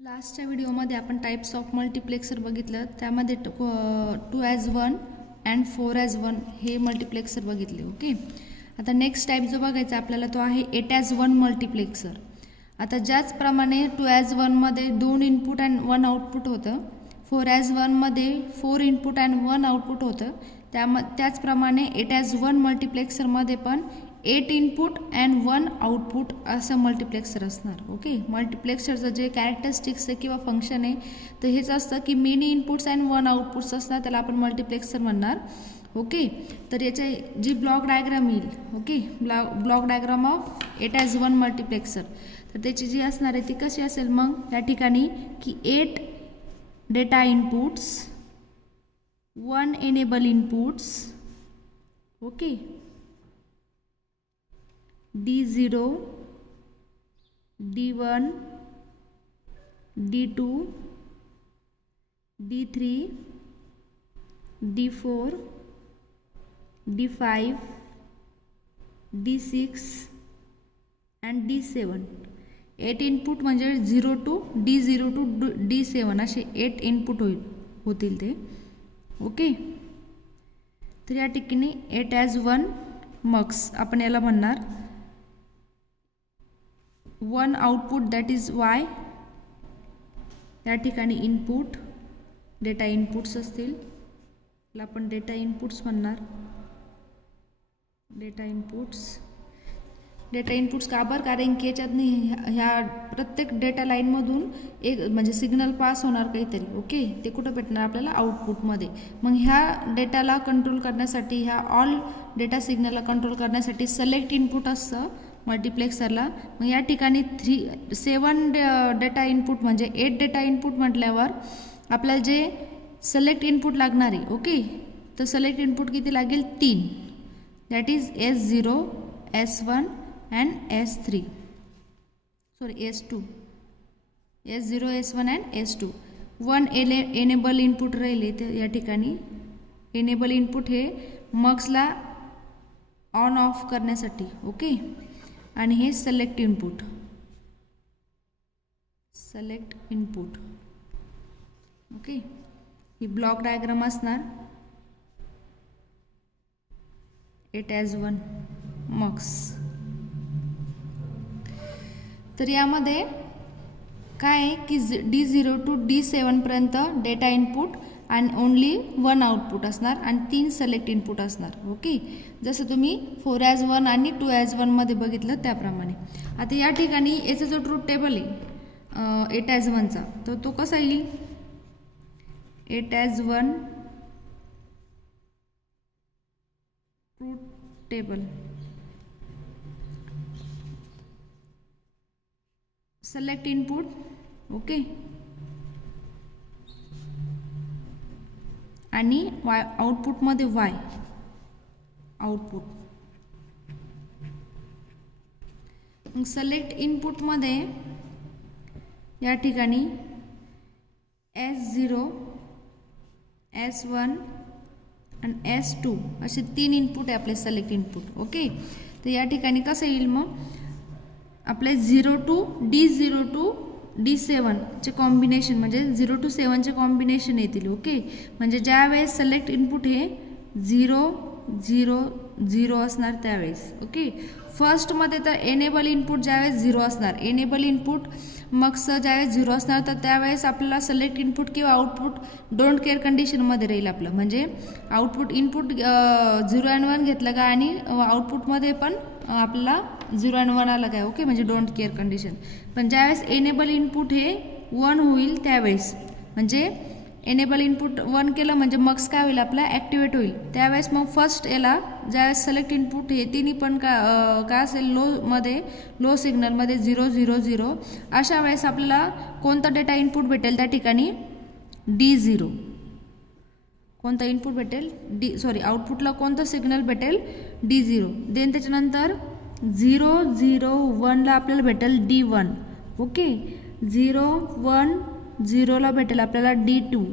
लास्टच्या व्हिडिओमध्ये आपण types of multiplexer बघितलं. त्यामध्ये 2:1 अँड 4:1 हे मल्टिप्लेक्सर बघितले. ओके, आता नेक्स्ट टाईप जो बघायचा आपल्याला तो आहे 8:1 मल्टिप्लेक्सर. आता ज्याचप्रमाणे 2:1 मध्ये 2 इनपुट अँड 1 आउटपुट होतं, 4:1 मध्ये 4 इनपुट अँड 1 आउटपुट होतं, त्याचप्रमाणे 8:1 मल्टिप्लेक्सरमध्ये पण 8 इनपुट अँड 1 आउटपुट असं मल्टिप्लेक्सर असणार. ओके, मल्टिप्लेक्सरचं जे कॅरेक्टरिस्टिक्स आहे किंवा फंक्शन आहे तर हेच असतं की मेनी इनपुट्स अँड 1 आउटपुट्स असतात, त्याला आपण मल्टिप्लेक्सर म्हणणार. ओके, तर याचे जी ब्लॉक डायग्राम येईल, okay, block diagram of 8:1 multiplexer, तर त्याची जी असणार आहे ती कशी असेल मग या ठिकाणी की 8 data inputs, 1 enable inputs, okay, D0, D1, D2, D3, D4, D5, D6 and D7. 8 input म्हणजे 0 to D0 to D7 असे 8 इनपुट होतील ते. ओके, तर या ठिकाणी 8:1 मक्स आपण याला म्हणणार 1 आउटपुट दॅट इज Y. या ठिकाणी इनपुट डेटा इनपुट्स असतील, त्याला आपण डेटा इनपुट्स म्हणणार. डेटा इनपुट्स का बरं, कारण की याच्यात ह्या प्रत्येक डेटा लाईनमधून एक म्हणजे सिग्नल पास होणार काहीतरी. ओके, ते कुठं भेटणार आपल्याला आउटपुटमध्ये. मग ह्या डेटाला कंट्रोल करण्यासाठी, ह्या ऑल डेटा सिग्नलला कंट्रोल करण्यासाठी सिलेक्ट इनपुट असतं मल्टिप्लेक्सरला. मग या ठिकाणी 7 डेटा इनपुट म्हणजे 8 डेटा इनपुट म्हटल्यावर आपल्याला जे सिलेक्ट इनपुट लागणार आहे. ओके, तर सिलेक्ट इनपुट किती लागेल 3, that is S0, S1 and S3, sorry S2, S0, S1 and S2. 1 enable input राहिले तर या ठिकाणी एनेबल इनपुट हे मक्सला ऑन ऑफ करण्यासाठी. ओके, आणि हे सिलेक्ट इनपुट. ओके, ही ब्लॉक डायग्राम असणार 8:1 मक्स. तर यामध्ये काय आहे की D0 to D7 पर्यंत डेटा इनपुट आणि ओनली 1 आउटपुट असणार आणि 3 सिलेक्ट इनपुट असणार. ओके, जसं तुम्ही 4:1 आणि 2:1 मध्ये बघितलं त्याप्रमाणे. आता या ठिकाणी याचा जो ट्रूथ टेबल आहे 8:1चा तर तो कसा येईल, 8:1 truth table, select input, okay, आणि आउटपुटमध्ये Y आउटपुट. मग सिलेक्ट इनपुटमध्ये या ठिकाणी S0, S1 आणि S2 असे 3 इनपुट आहे आपले सिलेक्ट इनपुट. ओके, तर या ठिकाणी कसं येईल मग आपले 0 to D0 to D7 चे कॉम्बिनेशन म्हणजे 0 to 7 चे कॉम्बिनेशन येतील. ओके, म्हणजे ज्यावेळेस सिलेक्ट इनपुट हे 0 0 0 असणार त्यावेळेस. ओके, फर्स्टमध्ये तर एनेबल इनपुट ज्यावेळेस 0 असणार, एनेबल इनपुट मगचं ज्यावेळेस 0 असणार तर त्यावेळेस आपल्याला सिलेक्ट इनपुट किंवा आउटपुट डोंट केअर कंडिशनमध्ये राहील आपलं. म्हणजे आउटपुट इनपुट 0 and 1 घेतलं का आणि आउटपुटमध्ये पण आपल्याला 0 and 1 आलं काय. ओके, म्हणजे डोंट केअर कंडिशन. पण ज्यावेळेस एनेबल इनपुट हे 1 होईल त्यावेळेस, म्हणजे एनेबल इनपुट 1 केलं म्हणजे मग्स काय होईल आपला ॲक्टिवेट होईल त्यावेळेस. मग फर्स्ट याला ज्यावेळेस सिलेक्ट इनपुट हे तिन्ही पण काय असेल लो सिग्नलमध्ये 0 0 0, अशा वेळेस आपल्याला कोणता डेटा इनपुट भेटेल त्या ठिकाणी D0. कोणता इनपुट भेटेल आउटपुटला कोणतं सिग्नल भेटेल D0. देन त्याच्यानंतर 0 0 1ला आपल्याला भेटेल D1. ओके, 0 1 0ला भेटेल आपल्याला D2.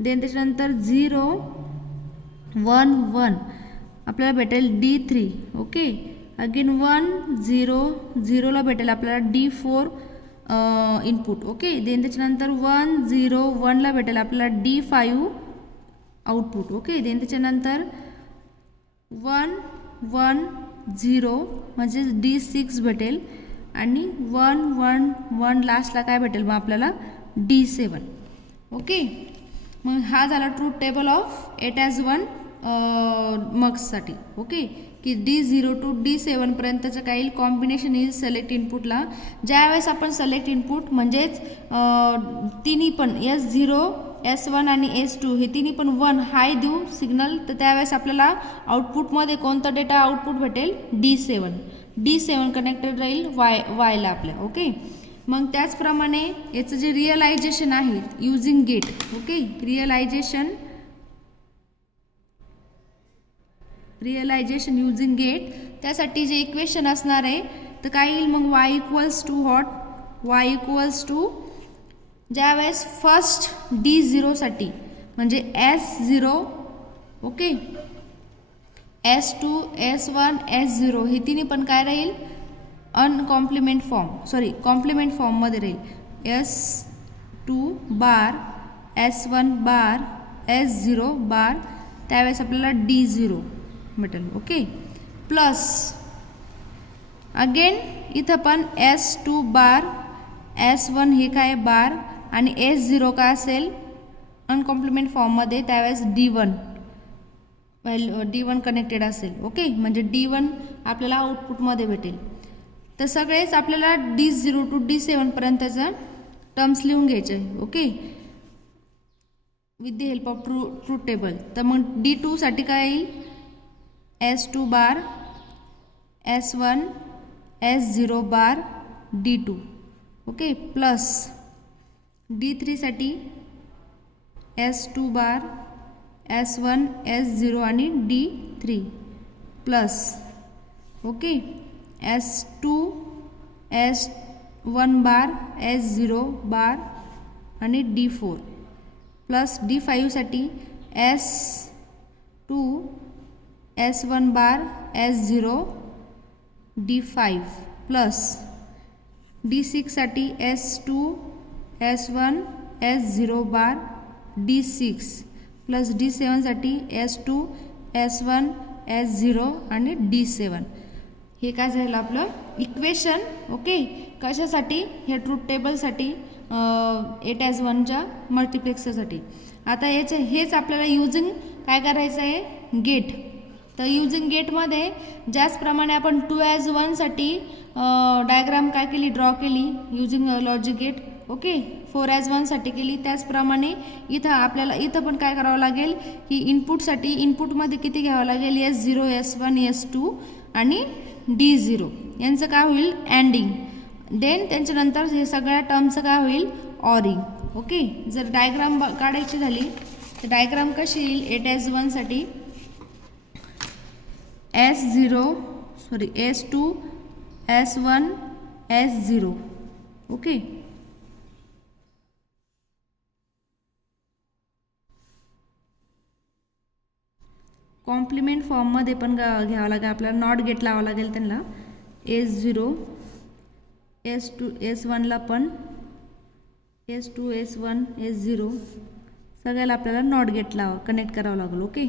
देन त्याच्यानंतर 0 1 1 आपल्याला भेटेल D3. ओके, अगेन 1 0 0ला भेटेल आपल्याला D4 इनपुट. ओके, देन त्याच्यानंतर 1 0 1ला भेटेल आपल्याला D5 आउटपुट. ओके, देन त्याच्यानंतर 1 1 0 म्हणजे D6 भेटेल आणि 1 1 1 लास्टला काय भेटेल मग आपल्याला D7. ओके, मग हा झाला ट्रूथ टेबल ऑफ 8 मग्ससाठी. ओके, की D0 to D7 पर्यंतचं काही कॉम्बिनेशन इज सिलेक्ट इनपुटला. ज्यावेळेस आपण सिलेक्ट इनपुट म्हणजेच तिन्ही पण S0 S1 आणि S2 हे तिन्ही पण 1 हाय देऊ सिग्नल, तर त्यावेळेस आपल्याला आउटपुटमध्ये कोणता डेटा आउटपुट भेटेल D7. D7 कनेक्टेड राहील वायला आपल्या. ओके, मग त्याचप्रमाणे याचं जे रिअलायझेशन आहे using gate. Okay, realisation using gate, त्यासाठी जे इक्वेशन असणार आहे तर काय येईल मग y equals to what, y equals to ज्यावेळेस फर्स्ट D0 साठी म्हणजे S0. Okay, S2 S1 S0 हे तिन्ही पण काय राहील कॉम्प्लिमेंट फॉर्ममध्ये राहील. S2 बार S1 बार S0 बार, त्यावेळेस आपल्याला D0 भेटेल. ओके, प्लस अगेन इथं पण S2 बार S1 हे काय बार आणि S0 काय असेल अनकॉम्प्लिमेंट फॉर्ममध्ये, त्यावेळेस D1 कनेक्टेड असेल. ओके, म्हणजे D1 आपल्याला आउटपुटमध्ये भेटेल. तर सगळेच आपल्याला D0 to D7 पर्यंतचा टर्म्स लिहून घ्यायचे. Okay, with the help of truth table. तर मग D2 साठी काय येईल S2 बार S1 S0 बार D2. ओके, प्लस D3 साठी S2 बार S1 S0 आणि D3 plus. Okay, S2 S1 बार S0 बार आणि D4 प्लस D5 साठी S2 S1 बार S0 D5 plus D6 साठी S2 S1 S0 बार D6 plus D7 साठी S2 S1 S0 आणि D7. हे काय झालं आपलं इक्वेशन. ओके, कशासाठी हे ट्रूथ टेबलसाठी 8 मल्टिप्लेक्सरसाठी. आता हेच आपल्याला युजिंग काय करायचं आहे गेट. तर युजिंग गेटमध्ये ज्याचप्रमाणे आपण 2 साठी डायग्राम काय केली ड्रॉ केली युजिंग लॉजिक गेट. ओके, 4 साठी केली, त्याचप्रमाणे इथं पण काय करावं लागेल की इनपुटसाठी इनपुटमध्ये किती घ्यावं लागेल S0 S1 S2 आणि D0 यांचं काय होईल अँडिंग. देन त्यांच्यानंतर हे सगळ्या टर्मचं काय होईल ऑरिंग. ओके, जर डायग्राम काढायची झाली तर डायग्राम कशी येईल 8 साठी S2 S1 S0. Okay, complement फॉर्ममध्ये पण घ्यावं लागेल आपल्याला, नॉट गेट लावावं लागेल त्यांना. S0 S2 S1ला पण S2 S1 S0 सगळ्याला आपल्याला नॉट गेट कनेक्ट करावं लागेल. ओके,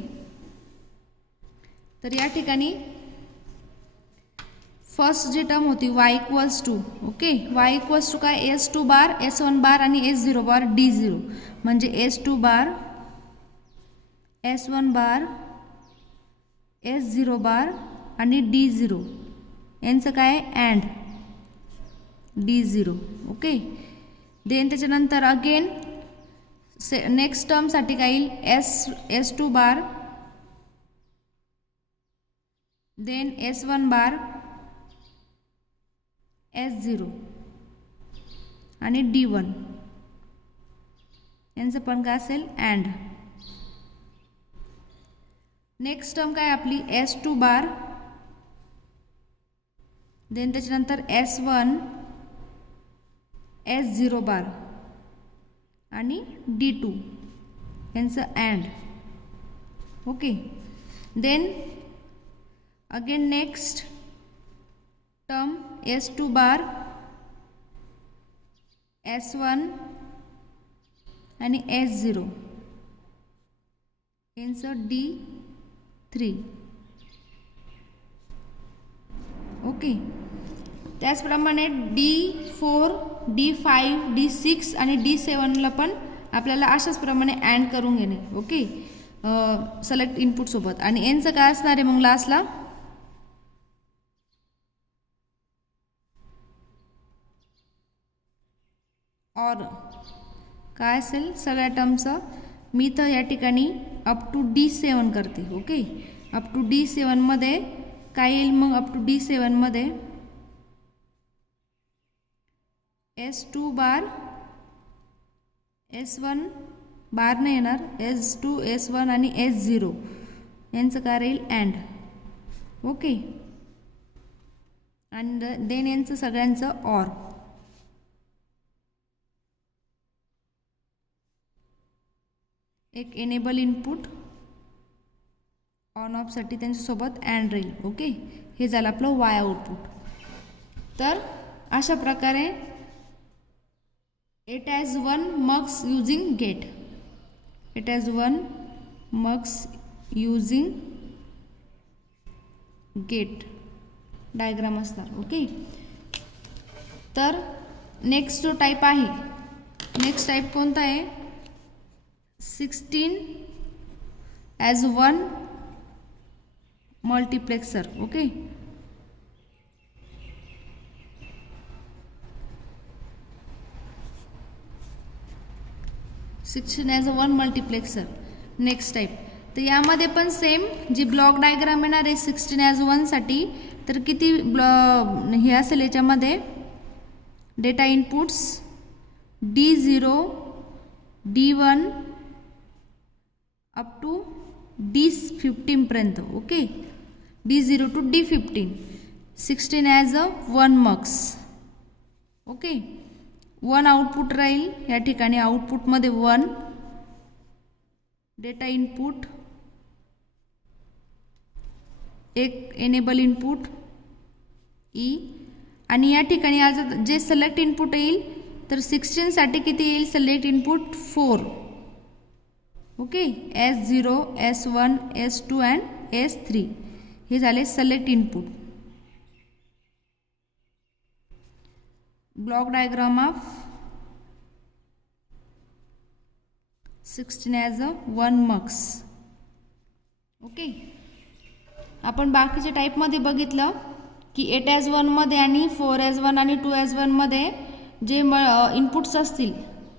तर या ठिकाणी फर्स्ट जी टर्म होती y equals to. Okay, y equals to काय S2 बार S1 बार आणि S0 बार D0 म्हणजे S2 बार S1 बार S0 बार आणि D0 यांचं काय अँड D0. ओके, देन त्याच्यानंतर अगेन नेक्स्ट टर्मसाठी काय येईल S2 बार देन S1 बार S0 आणि D1 यांचं पण काय असेल अँड. नेक्स्ट टर्म काय आपली S2 बार देन त्याच्यानंतर S1 S0 बार आणि D2 यांचं and. Okay, then again next term S2 bar S1 आणि S0, यांचं D3. ओके, त्याचप्रमाणे D4, D5, D6 आणि D7ला पण आपल्याला अशाच प्रमाणे ॲड करून घेणे. ओके, सिलेक्ट इनपुट सोबत. आणि यांचं काय असणार आहे मग लास्टला, ऑर काय असेल सगळ्या टर्मचं. मी तर या ठिकाणी अप टू D7 करते. ओके, अप टू D7 मध्ये काय येईल मग, अप टू D7 मध्ये S2 बार, S1 बार नाही येणार, S2, S1 आणि S0 यांचं काय राहील अँड. ओके, आणि देन यांचं सगळ्यांचं ऑर. एक एनेबल इनपुट ऑन ऑफसाठी त्यांच्यासोबत अँड राहील. ओके, हे झालं आपलं वाय आउटपुट. तर अशा प्रकारे eight as one mux using gate, eight as one mux using gate diagram असणार. ओके, तर नेक्स्ट जो टाईप आहे, नेक्स्ट टाईप कोणता आहे, 16 as one multiplexer. Okay, sixteen as a one multiplexer next type. तर यामध्ये पण सेम जी ब्लॉक डायग्राम येणार आहे 16 ॲज वनसाठी, तर किती हे असेल याच्यामध्ये, data inputs D0, D1 up to D15 पर्यंत. Okay, D0 to D15, 16 as a one mux. Okay, one output राहील या ठिकाणी, आउटपुटमध्ये वन डेटा इनपुट, एक एनेबल इनपुट ई, आणि या ठिकाणी आज जे सिलेक्ट इनपुट येईल तर 16साठी किती येईल, select input 4. Okay, S0, S1, S2 and S3 हे झाले select input. Block diagram of 16 as a one mux. Okay, आपण बाकीच्या टाईपमध्ये बघितलं की 8 ॲज वनमध्ये आणि 4 ॲज वन आणि 2 ॲज वनमध्ये जे इनपुट्स असतील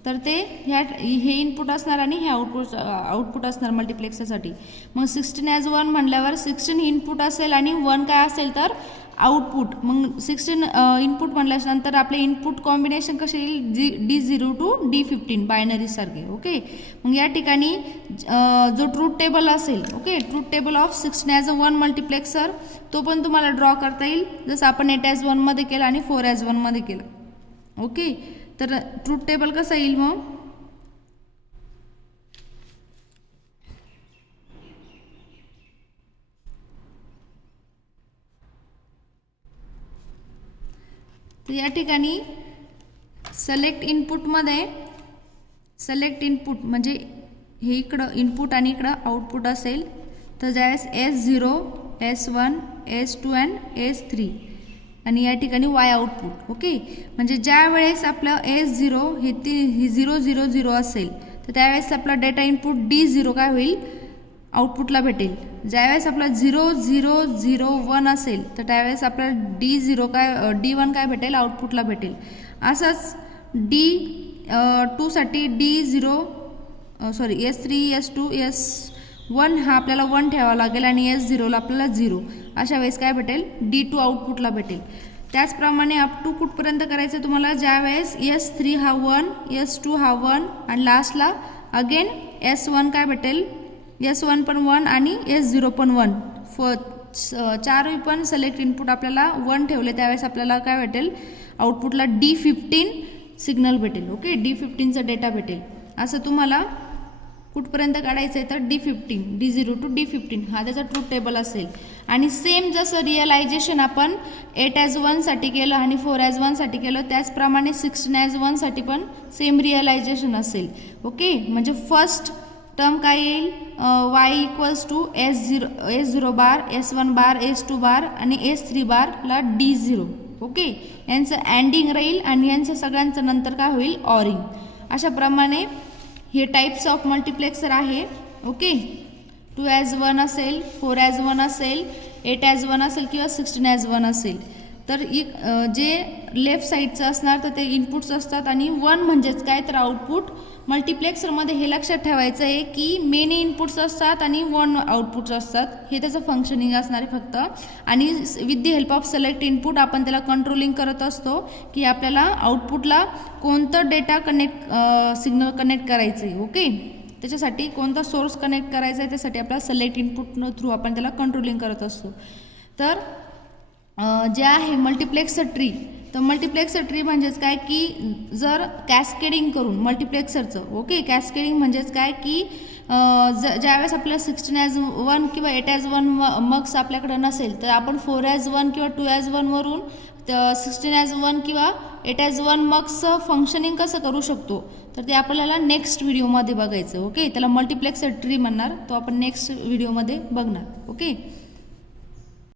तर ते हे इनपुट असणार आणि हे आउटपुट असणार मल्टिप्लेक्सरसाठी. मग 16 ॲज वन म्हणल्यावर 16 इनपुट असेल आणि 1 काय असेल तर आउटपुट. मग 16 इनपुट म्हटल्यानंतर आपले इनपुट कॉम्बिनेशन कसे येईल, D0 टू D15 बायनरी सारखे. ओके, मग या ठिकाणी जो ट्रूथ टेबल असेल, okay, truth table of 16 as a one multiplexer, तो पण तुम्हाला ड्रॉ करता येईल जसं आपण 8 ॲज वनमध्ये केलं आणि 4 ॲज वनमध्ये केलं. ओके, तर ट्रूथ टेबल कसं येईल मग, तर या ठिकाणी सिलेक्ट इनपुटमध्ये सिलेक्ट इनपुट म्हणजे हे इकडं इनपुट आणि इकडं आउटपुट असेल, तर ज्यावेळेस S0, S1, S2 and S3 आणि या ठिकाणी वाय आउटपुट. ओके, म्हणजे ज्या वेळेस आपलं S0 हे 0 0 0 असेल तर त्यावेळेस आपला डेटा इनपुट D0 काय होईल, आउटपुटला भेटेल. ज्यावेळेस आपला 0 0 0 1 असेल तर त्यावेळेस आपल्याला D1 काय भेटेल, आउटपुटला भेटेल. असंच D2साठी S3, S2, S1 हा आपल्याला 1 ठेवावा लागेल आणि S0ला आपल्याला 0. अशा वेळेस काय भेटेल, D2 आउटपुटला भेटेल. त्याचप्रमाणे अप टू कुठपर्यंत करायचं तुम्हाला, ज्यावेळेस S3 हा 1, S2 हा 1 आणि लास्टला अगेन S1 काय भेटेल, S1 पण 1 आणि S0 पण 1. चारही पण सिलेक्ट इनपुट आपल्याला 1 ठेवले त्यावेळेस आपल्याला काय भेटेल, आउटपुटला D15 सिग्नल भेटेल. ओके, D15चा डेटा भेटेल. असं तुम्हाला कुठपर्यंत काढायचं आहे तर D0 to D15 हा त्याचा ट्रूथ टेबल असेल. आणि सेम जसं रिअलायझेशन आपण 8 साठी केलं आणि 4 साठी केलं त्याचप्रमाणे 16 साठी पण सेम रिअलायझेशन असेल. ओके, म्हणजे फर्स्ट टर्म काय येईल y equals to S0 bar, S1 bar, S2 bar आणि S3 बारला D0. ओके, यांचं अँडिंग राहील आणि यांचं सगळ्यांचं नंतर काय होईल ऑरिंग. अशाप्रमाणे हे टाईप्स ऑफ मल्टिप्लेक्सर आहे. ओके, 2 असेल, 4 असेल, 8 असेल किंवा 16 असेल. तर जे लेफ्ट साईडचं असणार तर ते इनपुट्स असतात आणि 1 म्हणजेच काय तर आउटपुट. मल्टिप्लेक्सरमध्ये हे लक्षात ठेवायचं आहे की मेनी इनपुट्स असतात आणि 1 आउटपुट्स असतात. हे त्याचं फंक्शनिंग असणार आहे फक्त. आणि with the help of select input आपण त्याला कंट्रोलिंग करत असतो की आपल्याला आउटपुटला कोणतं डेटा सिग्नल कनेक्ट करायचं आहे. ओके, त्याच्यासाठी कोणता सोर्स कनेक्ट करायचा आहे त्यासाठी आपल्याला सिलेक्ट इनपुट थ्रू आपण त्याला कंट्रोलिंग करत असतो. तर जे आहे मल्टिप्लेक्सर ट्री, तर मल्टिप्लेक्सर ट्री म्हणजेच काय की जर कॅस्केडिंग करून मल्टिप्लेक्सरचं. ओके, कॅस्केडिंग म्हणजेच काय की ज्यावेळेस आपल्याला 16 किंवा 8 मग्स आपल्याकडे नसेल तर आपण 4 किंवा 2 वरून 16 किंवा 8 मग्सचं फंक्शनिंग कसं करू शकतो तर ते आपल्याला नेक्स्ट व्हिडिओमध्ये बघायचं. ओके, त्याला मल्टिप्लेक्सर ट्री म्हणणार, तो आपण नेक्स्ट व्हिडिओमध्ये बघणार. ओके.